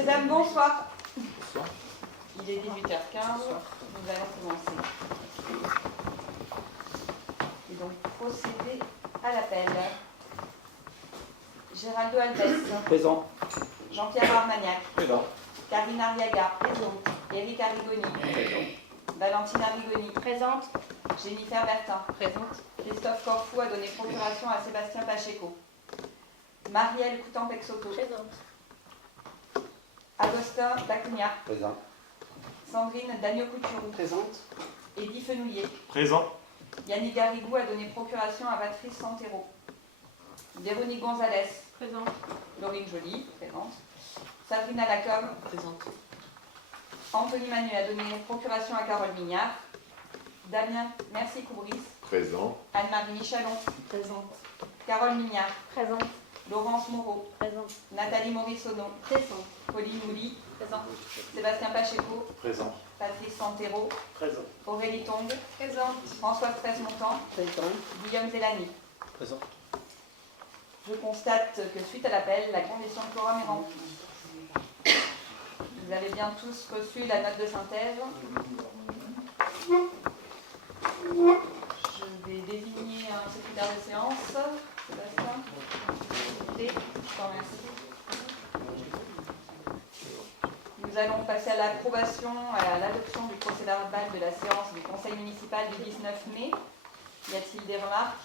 Messieurs, dames, bonsoir. Bonsoir. Il est 18h15, nous allons commencer. Et donc procéder à l'appel. Géraldo Alves. Présent. Jean-Pierre Armagnac. Présent. Karine Arriaga. Présente. Eric Arrigoni. Présent. Valentine Arrigoni. Présente. Jennifer Bertin. Présente. Christophe Corfou a donné procuration à Sébastien Pacheco. Marielle Coutan-Pexoto. Présente. Agostin Lacugna. Présent. Sandrine Dagno-Couturou. Présente. Eddy Fenouillet. Présent. Yannick Garrigou a donné procuration à Patrice Santero. Véronique Gonzalez. Présente. Laurine Joly, présente. Sabrina Lacombe. Présente. Anthony Manu a donné procuration à Carole Mignard. Damien Merci Coubris. Présent. Anne-Marie Michalon. Présente. Carole Mignard. Présente. Laurence Moreau. Présente. Nathalie Morissono. Présente. Pauline Mouly. Présente. Sébastien Pacheco. Présent. Patrice Santero. Présent. Aurélie Tong. Présente. Françoise Tresse-Montant. Présente. Guillaume Zélani. Présent. Je constate que suite à l'appel, la condition de quorum est remplie. Vous avez bien tous reçu la note de synthèse. Je vais désigner un secrétaire de séance. Sébastien. Je t'en remercie. Nous allons passer à l'approbation, à l'adoption du procès-verbal de la séance du conseil municipal du 19 mai. Y a-t-il des remarques?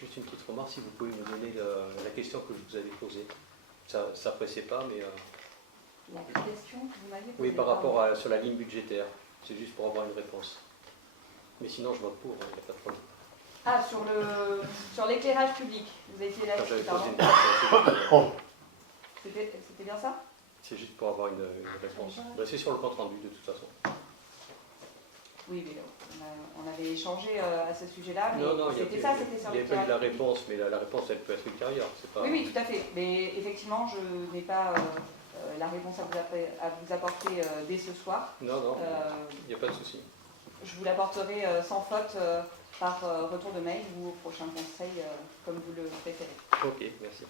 Juste une petite remarque, si vous pouvez me donner la question que je vous avais posée. Ça ne pressait pas, mais... La question que vous m'aviez posée. Oui, par rapport sur la ligne budgétaire. C'est juste pour avoir une réponse. Mais sinon, je vote pour, il n'y a pas de problème. Ah, sur l'éclairage public, vous étiez Quand là-dessus, j'avais pardon. posé une question, C'était bien ça? c'est juste pour avoir une réponse. Ben, c'est sur le compte rendu, de toute façon. Oui, mais on avait échangé à ce sujet-là, mais Non, c'était ça, c'était sur il n'y avait pas eu l'éclairage la public. réponse, mais la réponse, elle peut être ultérieure. Pas... Oui, oui, tout à fait. Mais effectivement, je n'ai pas la réponse à vous apporter dès ce soir. Non, il n'y a pas de souci. Je vous l'apporterai sans faute par retour de mail ou au prochain conseil, comme vous le préférez. Ok, merci.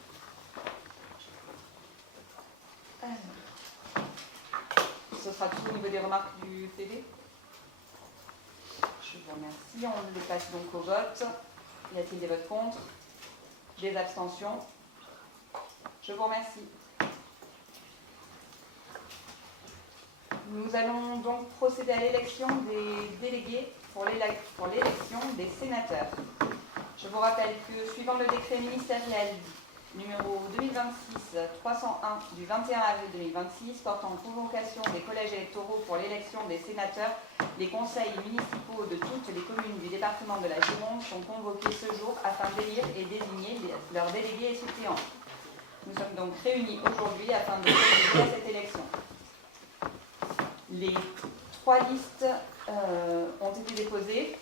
Ce sera tout au niveau des remarques du PV. Je vous remercie. On le passe donc au vote. Y a-t-il des votes contre? Des abstentions? Je vous remercie. Nous allons donc procéder à l'élection des délégués pour l'élection des sénateurs. Je vous rappelle que suivant le décret ministériel numéro 2026-301 du 21 avril 2026 portant convocation des collèges électoraux pour l'élection des sénateurs, les conseils municipaux de toutes les communes du département de la Gironde sont convoqués ce jour afin d'élire et désigner leurs délégués et suppléants. Nous sommes donc réunis aujourd'hui afin de procéder à cette élection. Les 3 listes ont été déposées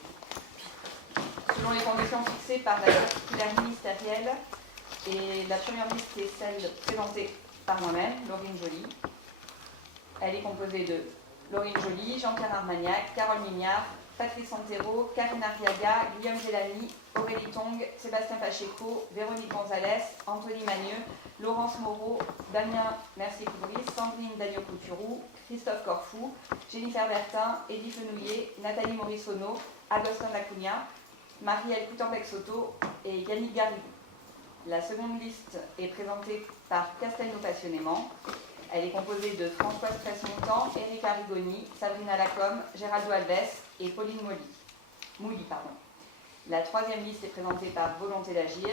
selon les conditions fixées par la circulaire ministérielle. Et la première liste est celle présentée par moi-même, Laurine Joly. Elle est composée de Laurine Joly, Jean-Pierre Armagnac, Carole Mignard, Patrice Santero, Karine Arriaga, Guillaume Zélani, Aurélie Tong, Sébastien Pacheco, Véronique Gonzalez, Anthony Magneux, Laurence Moreau, Damien Mercier-Coubris, Sandrine Dagno-Couturou, Christophe Corfou, Jennifer Bertin, Eddy Fenouillet, Nathalie Morissono, Agostin Lacugna, Marielle Coutan-Pexoto et Yannick Garrigou. La seconde liste est présentée par Castelnau passionnément. Elle est composée de Françoise Tresse-Montant, Eric Arrigoni, Sabrina Lacombe, Géraldo Alves et Pauline Mouly. La troisième liste est présentée par Volonté d'agir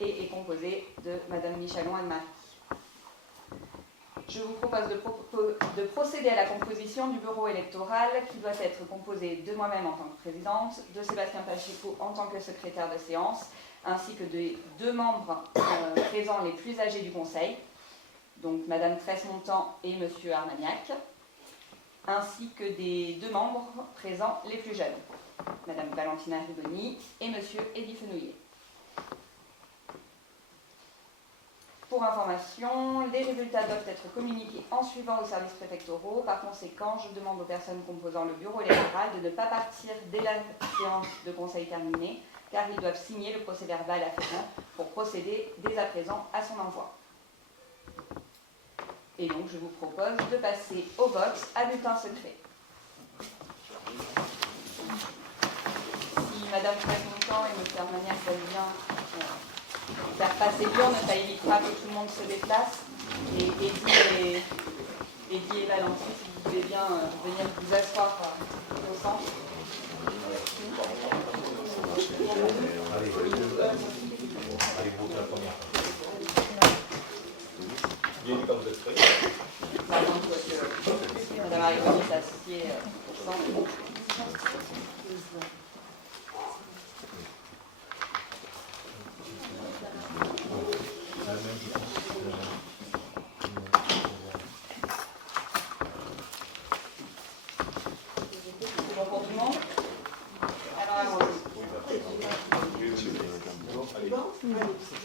et est composée de Madame Michalon Anne-Marie. Je vous propose de procéder à la composition du bureau électoral qui doit être composé de moi-même en tant que présidente, de Sébastien Pacheco en tant que secrétaire de séance, ainsi que des 2 membres présents les plus âgés du conseil, donc Madame Tresse-Montant et Monsieur Armagnac, ainsi que des 2 membres présents les plus jeunes, Madame Valentina Arrigoni et Monsieur Eddy Fenouillet. Pour information, les résultats doivent être communiqués en suivant aux services préfectoraux. Par conséquent, je demande aux personnes composant le bureau électoral de ne pas partir dès la séance de conseil terminée, car ils doivent signer le procès-verbal afférent pour procéder dès à présent à son envoi. Et donc je vous propose de passer au vote à bulletin secret. Si Madame Président et M. Armagnac veulent bien faire passer l'urne, ça évitera que tout le monde se déplace. Et Eddie et Valentin, si vous voulez bien venir vous asseoir au centre. Allez, vous la première. Bien dit quand vous êtes prêts. Madame Arrigoni s'assied au centre. C'est bon pour tout le monde? Alors allons-y.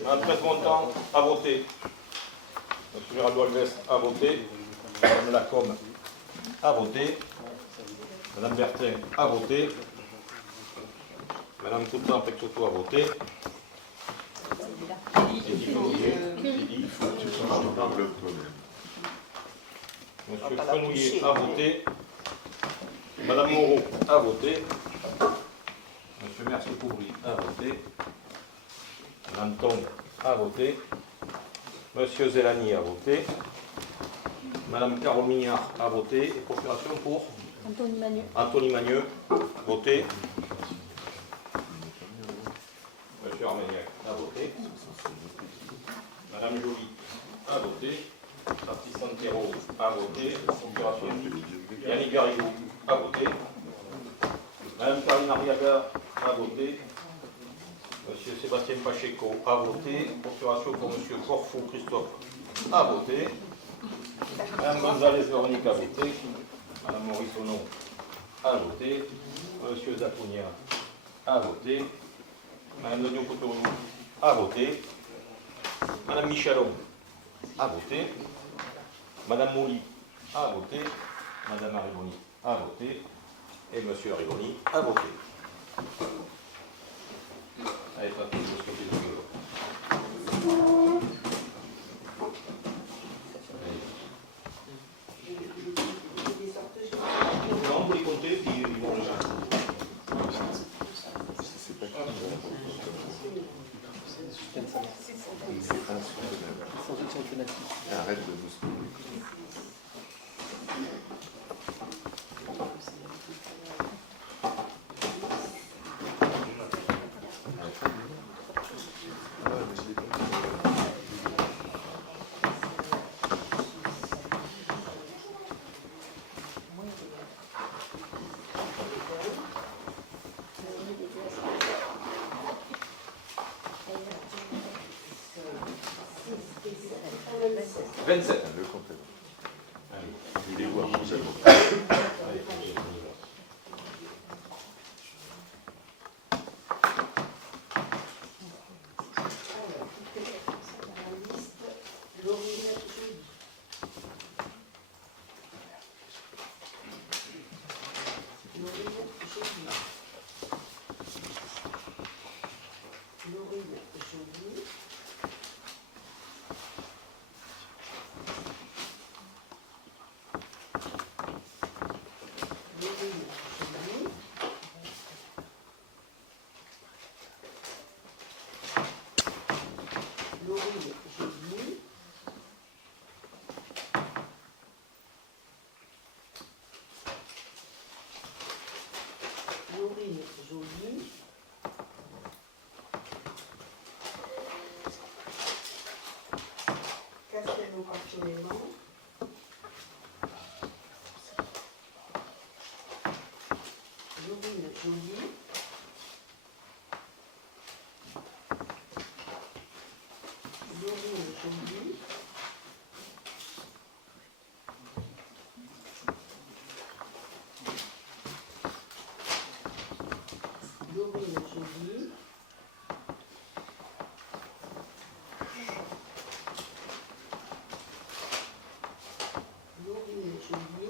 Madame Presse-Montant a voté. Monsieur Géraldo Alves a voté. Madame Lacombe a voté. Madame Bertin a voté. Madame Coutan-Pexoto a voté. Monsieur Fenouillet a voté. Madame Moreau a voté. Monsieur Mercier-Couvry a voté. Madame Tombe a voté. Monsieur Zelani a voté. Madame Carole Mignard a voté. Et procuration pour Anthony Magneux. Voté. Monsieur Armagnac a voté. Madame Joly a voté. Artiste Santero a voté. Procuration Yannick Garrigou a voté. Madame Karine Arriaga a voté. Monsieur Sébastien Pacheco a voté. Procuration pour Monsieur Corfou Christophe a voté. Madame González Véronique a voté. Madame Maurice Onon a voté. Monsieur Zacounia a voté. Madame Daniel Cotonou a voté. Madame Michelon a voté. Madame Mouly a voté. Madame Arrigoni a voté. Et Monsieur Arrigoni a voté. Allez, pas tout ce côté de non, vous les comptez, puis ils vont le Arrête de nous spoiler. Le compte. Il est où à manger? Laurine Joly, Castello Bartolomeo, Laurine Joly, Laurine Joly, Laurine Joly, Laurine Joly,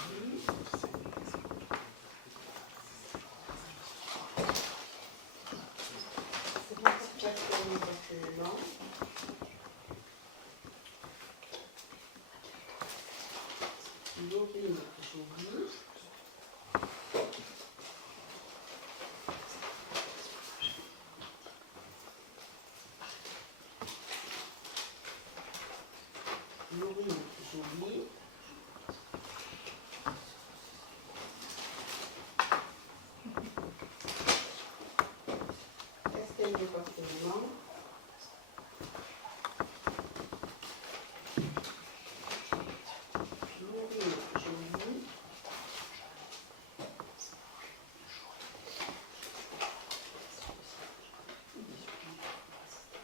aujourd'hui. Castelnau-Barthélemy. Laurine Joly. Laurine Joly. Castelnau-Barthélemy. Laurine Joly.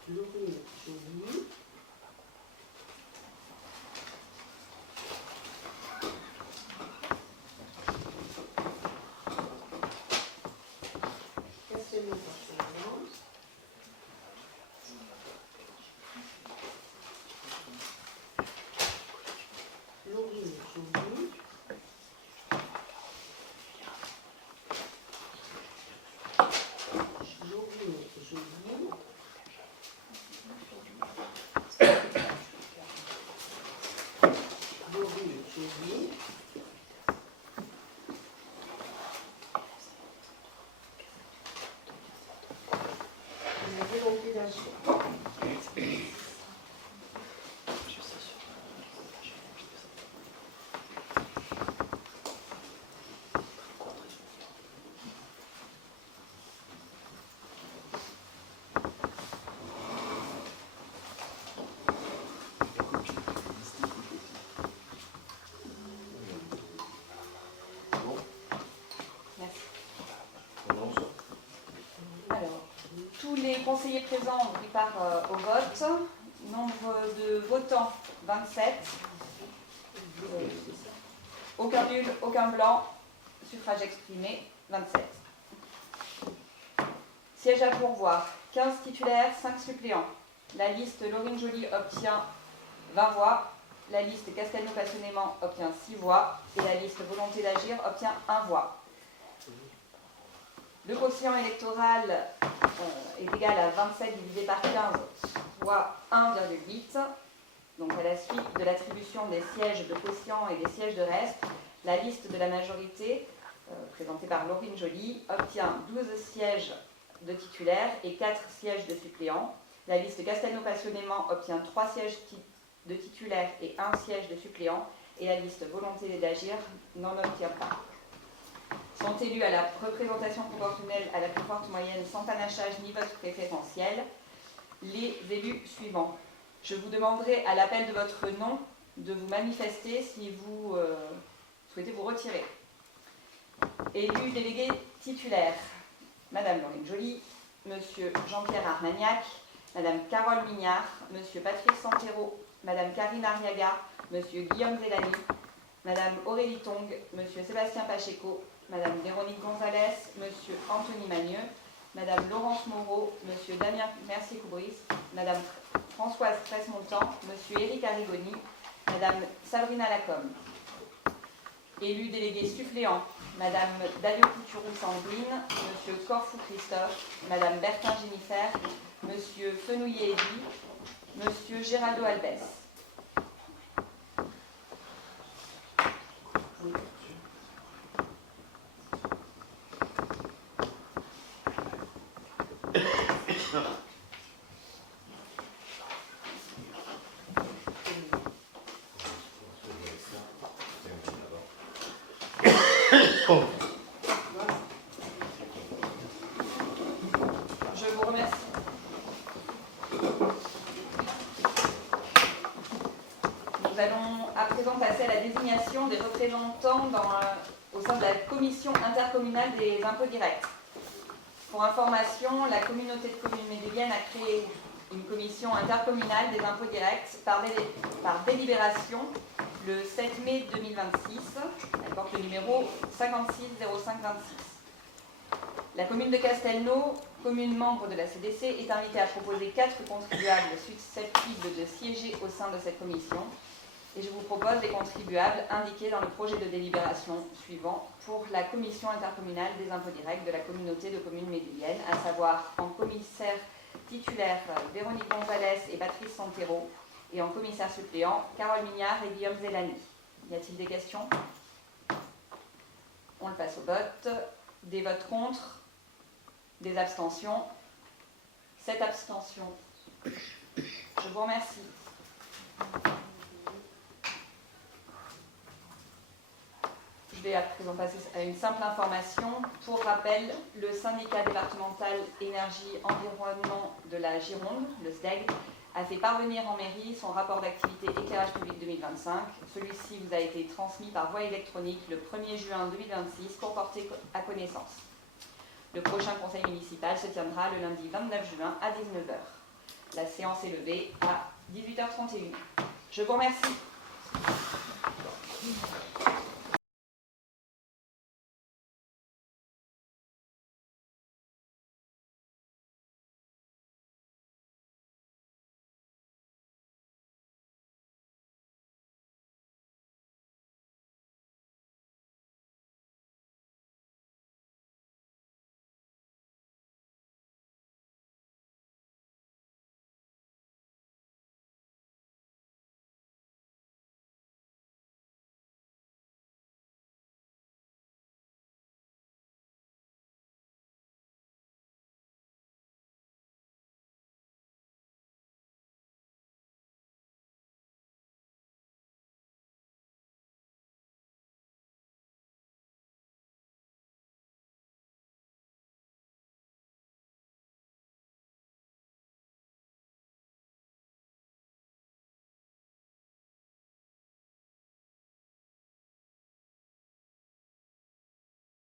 Laurine Joly. Castelnau-Barthélemy. Laurine Joly. Laurine Joly. Laurine Joly. La volonté d'agir. Merci. Alors, tous les conseillers présents ont pris part au vote. Nombre de votants, 27. Aucun nul, aucun blanc. Suffrage exprimé, 27. Siège à pourvoir, 15 titulaires, 5 suppléants. La liste Laurine Joly obtient 20 voix. La liste Castelnau-Passionnément obtient 6 voix. Et la liste Volonté d'agir obtient 1 voix. Le quotient électoral est égal à 27 divisé par 15, soit 1,8. Donc à la suite de l'attribution des sièges de quotient et des sièges de reste, la liste de la majorité, présentée par Laurine Joly, obtient 12 sièges de titulaires et 4 sièges de suppléants. La liste Castelnau-Passionnément obtient 3 sièges de titulaires et 1 siège de suppléant. Et la liste Volonté d'agir n'en obtient pas. Sont élus à la représentation proportionnelle à la plus forte moyenne sans panachage ni vote préférentiel les élus suivants. Je vous demanderai à l'appel de votre nom de vous manifester si vous souhaitez vous retirer. Élus délégués titulaires, Madame Laurine Joly, Monsieur Jean-Pierre Armagnac, Madame Carole Mignard, Monsieur Patrick Santero, Madame Karine Arriaga, Monsieur Guillaume Zellani, Madame Aurélie Tong, Monsieur Sébastien Pacheco, Madame Véronique Gonzalez, Monsieur Anthony Magneux, Madame Laurence Moreau, Monsieur Damien Mercier-Coubris, Madame Françoise Tresse-Montant, Monsieur Éric Arrigoni, Madame Sabrina Lacombe. Élus délégués suppléants, Madame Dalio Couturou Sandrine, Monsieur Corfou Christophe, Madame Bertin Jennifer, Monsieur Fenouillet Eddy, Monsieur Géraldo Albès. Je vous remercie. Nous allons à présent passer à la désignation des représentants au sein de la commission intercommunale des impôts directs. Pour information, la communauté de communes méduviennes a créé une commission intercommunale des impôts directs par délibération le 7 mai 2026. Elle porte le numéro 560526. La commune de Castelnau, commune membre de la CDC, est invitée à proposer 4 contribuables susceptibles de siéger au sein de cette commission. Et je vous propose les contribuables indiqués dans le projet de délibération suivant pour la commission intercommunale des impôts directs de la communauté de communes méduliennes, à savoir en commissaire titulaire Véronique Gonzalez et Patrice Santero, et en commissaire suppléant Carole Mignard et Guillaume Zellani. Y a-t-il des questions? On le passe au vote. Des votes contre? Des abstentions? 7 abstentions. Je vous remercie. Je vais à présent passer à une simple information. Pour rappel, le syndicat départemental énergie-environnement de la Gironde, le SDEG, a fait parvenir en mairie son rapport d'activité éclairage public 2025. Celui-ci vous a été transmis par voie électronique le 1er juin 2026 pour porter à connaissance. Le prochain conseil municipal se tiendra le lundi 29 juin à 19h. La séance est levée à 18h31. Je vous remercie.